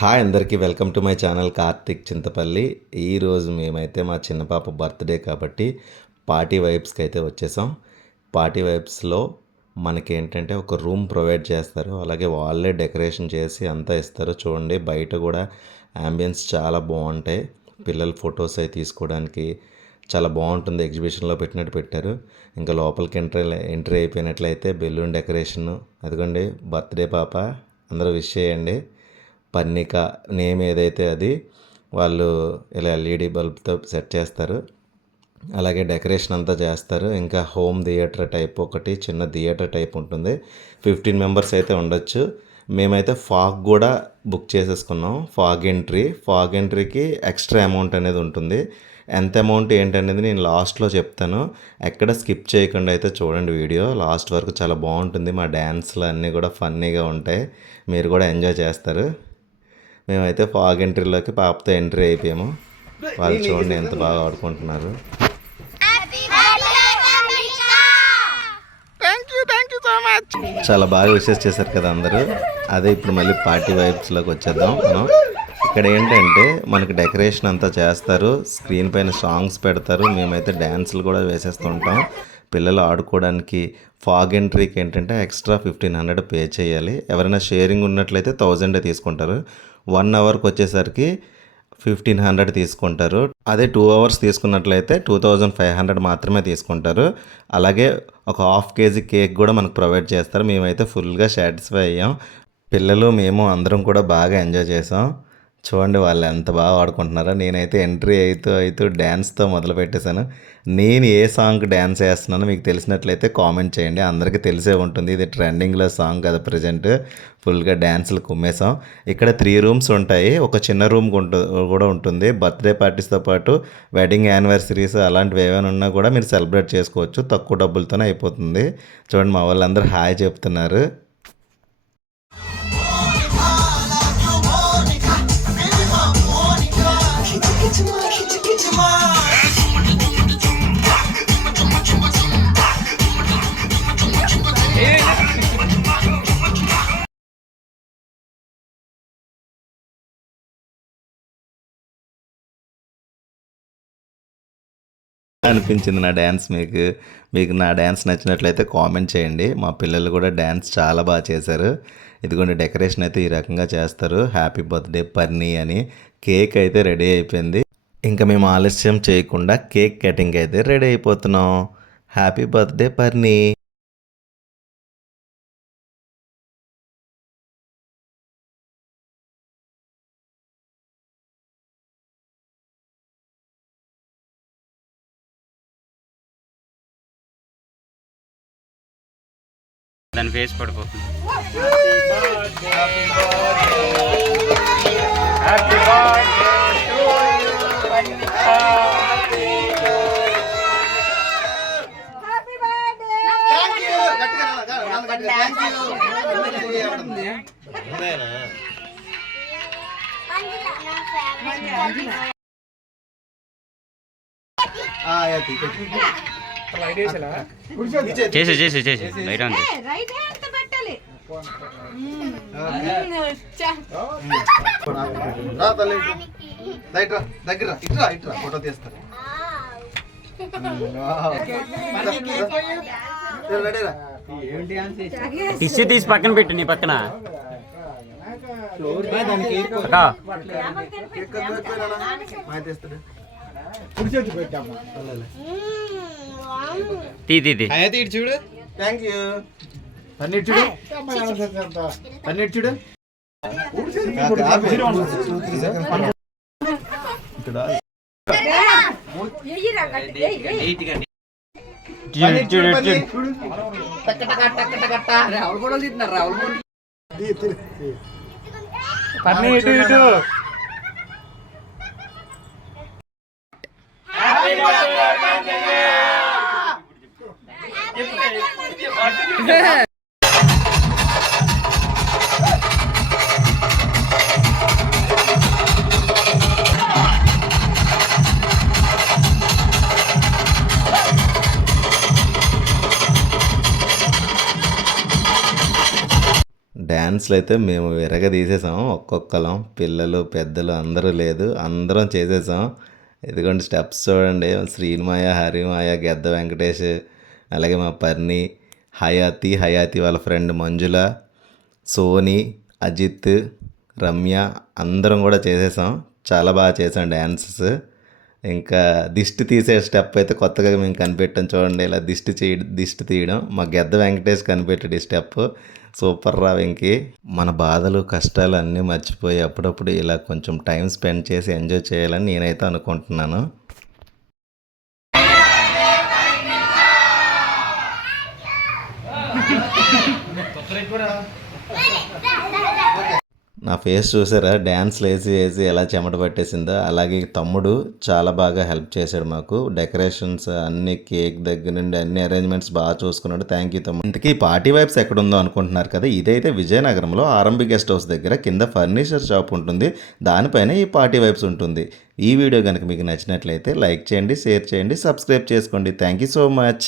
Hi అందరికీ welcome to my channel Karthik Chintapalli. ఈరోజు మేమైతే మా చిన్న పాప బర్త్డే కాబట్టి పార్టీ వైబ్స్కి అయితే వచ్చేసాం. పార్టీ వైబ్స్లో మనకేంటంటే ఒక రూమ్ ప్రొవైడ్ చేస్తారు, అలాగే వాళ్ళే డెకరేషన్ చేసి అంతా ఇస్తారు. చూడండి, బయట కూడా యాంబియన్స్ చాలా బాగుంటాయి. పిల్లల ఫొటోస్ అవి తీసుకోవడానికి చాలా బాగుంటుంది. ఎగ్జిబిషన్లో పెట్టినట్టు పెట్టారు. ఇంకా లోపలికి ఎంట్రీ అయిపోయినట్లయితే బెలూన్ డెకరేషన్. అదిగోండి బర్త్డే పాప, అందరూ విష్ చేయండి. పర్ణిక నేమ్ ఏదైతే అది వాళ్ళు ఇలా ఎల్ఈడి బల్బ్తో సెట్ చేస్తారు. అలాగే డెకరేషన్ అంతా చేస్తారు. ఇంకా హోమ్ థియేటర్ టైప్ ఒకటి చిన్న థియేటర్ టైప్ ఉంటుంది. 15 మెంబర్స్ అయితే ఉండొచ్చు. మేమైతే ఫాగ్ కూడా బుక్ చేసేసుకున్నాం. ఫాగ్ ఎంట్రీకి ఎక్స్ట్రా అమౌంట్ అనేది ఉంటుంది. ఎంత అమౌంట్ ఏంటనేది నేను లాస్ట్లో చెప్తాను. ఎక్కడ స్కిప్ చేయకుండా అయితే చూడండి వీడియో లాస్ట్ వరకు. చాలా బాగుంటుంది. మా డ్యాన్స్లు అన్నీ కూడా ఫన్నీగా ఉంటాయి, మీరు కూడా ఎంజాయ్ చేస్తారు. మేమైతే ఫాగ్ ఎంట్రీలోకి పాపతో ఎంట్రీ అయిపోయాము. వాళ్ళు చూడండి ఎంత బాగా ఆడుకుంటున్నారు. చాలా బాగా విషెస్ చేశారు కదా అందరూ. అదే ఇప్పుడు మళ్ళీ పార్టీ వైబ్స్లోకి వచ్చేద్దాం మనం. ఇక్కడ ఏంటంటే మనకి డెకరేషన్ అంతా చేస్తారు, స్క్రీన్ పైన సాంగ్స్ పెడతారు. మేమైతే డ్యాన్సులు కూడా వేసేస్తుంటాం. పిల్లలు ఆడుకోవడానికి ఫాగ్ ఎంట్రీకి ఏంటంటే ఎక్స్ట్రా 1500 పే చేయాలి. ఎవరైనా షేరింగ్ ఉన్నట్లయితే 1000 తీసుకుంటారు. 1 అవర్కి వచ్చేసరికి 1500 తీసుకుంటారు. అదే 2 అవర్స్ తీసుకున్నట్లయితే 2500 మాత్రమే తీసుకుంటారు. అలాగే ఒక హాఫ్ కేజీ కేక్ కూడా మనకు ప్రొవైడ్ చేస్తారు. మేమైతే ఫుల్గా సాటిస్ఫై అయ్యాం. పిల్లలు మేము అందరం కూడా బాగా ఎంజాయ్ చేసాం. చూడండి వాళ్ళు ఎంత బాగా ఆడుకుంటున్నారో. నేనైతే ఎంట్రీ అవుతూ డ్యాన్స్తో మొదలు పెట్టేశాను. నేను ఏ సాంగ్ డ్యాన్స్ వేస్తున్నానో మీకు తెలిసినట్లయితే కామెంట్ చేయండి. అందరికీ తెలిసే ఉంటుంది, ఇది ట్రెండింగ్లో సాంగ్ కదా ప్రజెంట్. ఫుల్గా డ్యాన్సులు కుమ్మేసాం. ఇక్కడ 3 రూమ్స్ ఉంటాయి. ఒక చిన్న రూమ్ కూడా ఉంటుంది. బర్త్డే పార్టీస్తో పాటు వెడ్డింగ్ యానివర్సరీస్ అలాంటివి ఏమైనా ఉన్నా కూడా మీరు సెలబ్రేట్ చేసుకోవచ్చు. తక్కువ డబ్బులతోనే అయిపోతుంది. చూడండి మా వాళ్ళందరూ హాయ్ చెప్తున్నారు. అనిపించింది నా డ్యాన్స్. మీకు నా డ్యాన్స్ నచ్చినట్లయితే కామెంట్ చేయండి. మా పిల్లలు కూడా డ్యాన్స్ చాలా బాగా చేశారు. ఇదిగోండి డెకరేషన్ అయితే ఈ రకంగా చేస్తారు. హ్యాపీ బర్త్డే పర్ని అని. కేక్ అయితే రెడీ అయిపోయింది. ఇంకా మేము ఆలస్యం చేయకుండా కేక్ కటింగ్ అయితే రెడీ అయిపోతున్నాం. హ్యాపీ బర్త్డే పర్ని. దాని ఫేస్ పడిపోతుంది. చేసి రైట్ అంతే. దగ్గర ఇట్రా ఫోటో తీస్తారు. టిష్యూ తీసి పక్కన పెట్టు, నీ పక్కన. తీ చూడు. Thank you. పన్నీర్ చూడు. డ్యాన్స్లు అయితే మేము విరగదీసేసాం ఒక్కొక్కరం, పిల్లలు పెద్దలు అందరూ లేదు, అందరం చేసేసాం. ఇదిగోండి స్టెప్స్ చూడండి, శ్రీనిమాయ, హరిమాయ, గెద్ద వెంకటేష్, అలాగే మా పర్ని, హయాతి వాళ్ళ ఫ్రెండ్ మంజుల, సోని, అజిత్, రమ్య అందరం కూడా చేసేసాం. చాలా బాగా చేసాం డ్యాన్సెస్. ఇంకా దిష్టి తీసే స్టెప్ అయితే కొత్తగా మేము కనిపెట్టాం చూడండి, ఇలా దిష్టి తీయడం మా గెద్ద వెంకటేష్ కనిపెట్టాడు ఈ స్టెప్. సూపర్ రా వెంకీ. మన బాధలు కష్టాలు అన్నీ మర్చిపోయి అప్పుడప్పుడు ఇలా కొంచెం టైం స్పెండ్ చేసి ఎంజాయ్ చేయాలని నేనైతే అనుకుంటున్నాను. నా ఫేస్ చూసారా, డ్యాన్స్లు వేసి ఎలా చెమట పట్టేసిందో. అలాగే తమ్ముడు చాలా బాగా హెల్ప్ చేశాడు మాకు, డెకరేషన్స్ అన్ని, కేక్ దగ్గర నుండి అన్ని అరేంజ్మెంట్స్ బాగా చూసుకున్నాడు. థ్యాంక్ యూ తమ్ముడు. ఇంతకీ పార్టీ వైబ్స్ ఎక్కడ ఉందో అనుకుంటున్నారు కదా, ఇదైతే విజయనగరంలో ఆర్ఎంబి గెస్ట్ హౌస్ దగ్గర కింద ఫర్నిచర్ షాప్ ఉంటుంది, దానిపైన ఈ పార్టీ వైబ్స్ ఉంటుంది. ఈ వీడియో కనుక మీకు నచ్చినట్లయితే లైక్ చేయండి, షేర్ చేయండి, సబ్స్క్రైబ్ చేసుకోండి. Thank you so much.